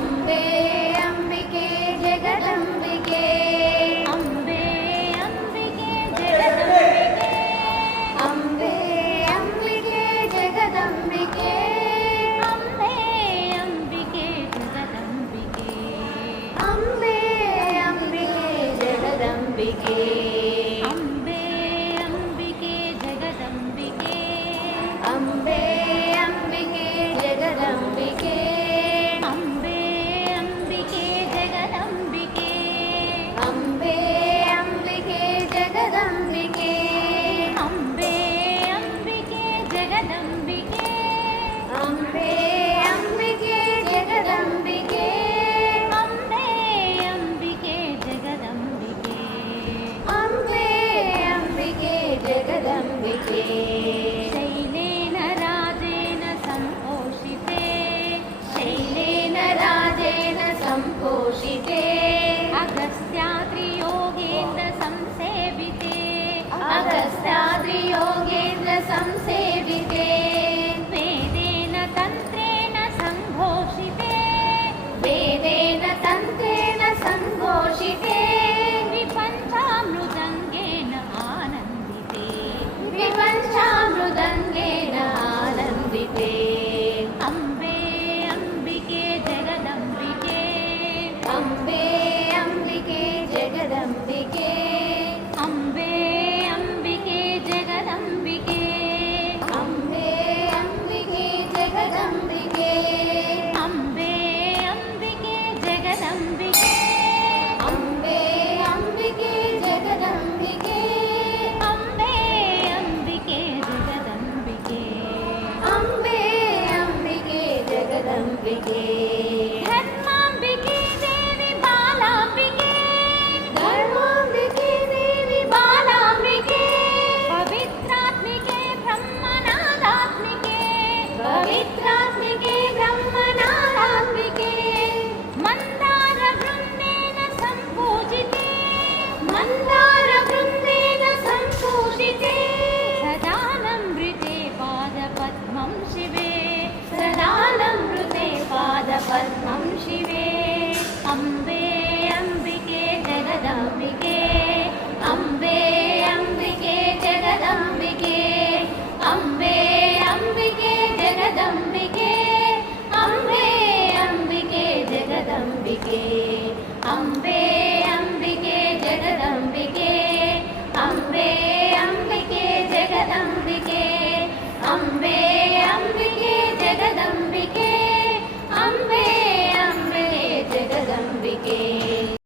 Ambe Ambika ಜಗದಂಬಿಕೆ Ambe Ambika ಜಗದಂಬಿಕೆ Ambe Ambika ಜಗದಂಬಿಕೆ Ambe Ambika ಜಗದಂಬಿಕೆ Ambe Ambika ಜಗದಂಬಿಕೆ Ambe Ambika ಜಗದಂಬಿಕೆ Ambe Ambika ಜಗದಂಬಿಕೆ Ambe Ambika ಜಗದಂಬಿಕೆ Ambe Ambika ಜಗದಂಬಿಕೆ Ambe Ambika ಜಗದಂಬಿಕೆ Ambe Ambika ಜಗದಂಬಿಕೆ Ambe Ambika ಜಗದಂಬಿಕೆ Ambe Ambika ಜಗದಂಬಿಕೆ ಶೈಲೇನ ರಾಜೇನ ಸಂಪೋಷಿತೆ ಶೈಲೇನ ರಾಜೇನ ಸಂಪೋಷಿತೆ ಅಗಸ್ತ್ಯಾದ್ರಿಯೋಗೇಂದ್ರ ಸಂಸೇವಿತೆ ಅಗಸ್ತ್ಯಾದ್ರಿಯೋಗೇಂದ್ರ ಸಂಸೇವಿತೆ ವೇದೇನ ತಂತ್ರೇಣ ಸಂಘೋಷಿತೆ ವೇದೇನ ತಂತ್ರೇಣ ಸಂಘೋಷಿತೆ ವಿಪಂಚಾಮೃದಂಗೇನ ಆನಂದಿತೆ ವಿಪಂಚಾಮೃದಂಗೇನ ಆನಂದಿತೆ Ambe Ambika ಜಗದಂಬಿಕೆ Ambe Ambika ಜಗದಂಬಿಕೆ Ambe Ambika ಜಗದಂಬಿಕೆ Ambe Ambika ಜಗದಂಬಿಕೆ Ambe Ambika ಜಗದಂಬಿಕೆ Ambe Ambika ಜಗದಂಬಿಕೆ Ambe Ambika ಜಗದಂಬಿಕೆ Ambe Ambika ಜಗದಂಬಿಕೆ ಧರ್ಮಾಂಬಿಕೆ Devi ಬಾಲಾಂಬಿಕೆ ಧರ್ಮಾಂಬಿಕೆ Devi ಬಾಲಾಂಬಿಕೆ ಪವಿತ್ರಾತ್ಮಿಕೆ ಬ್ರಹ್ಮನಾದಾತ್ಮಿಕೆ ಪವಿತ್ರಾತ್ಮಿಕೆ ಬ್ರಹ್ಮನಾದಾತ್ಮಿಕೆ Mandara ವೃಂದೇನ ಸಂಪೂಜಿತೆ Mandara ವೃಂದೇನ ಸಂಪೂಜಿತೆ ಸದಾನಮೃತೆ ಪಾದಪದ್ಮಂ ಶಿವೆ ಸದಾನಮೃತೆ ಪಾದಪದ್ಮಂ ಶಿವೆ Ambe Ambika ಜಗದಂಬಿಕೆ Ambe Ambika ಜಗದಂಬಿಕೆ Ambe Ambika ಜಗದಂಬಿಕೆ Ambe Ambika ಜಗದಂಬಿಕೆ Ambe Ambika ಜಗದಂಬಿಕೆ Ambe Ambika ಜಗದಂಬಿಕೆ Ambe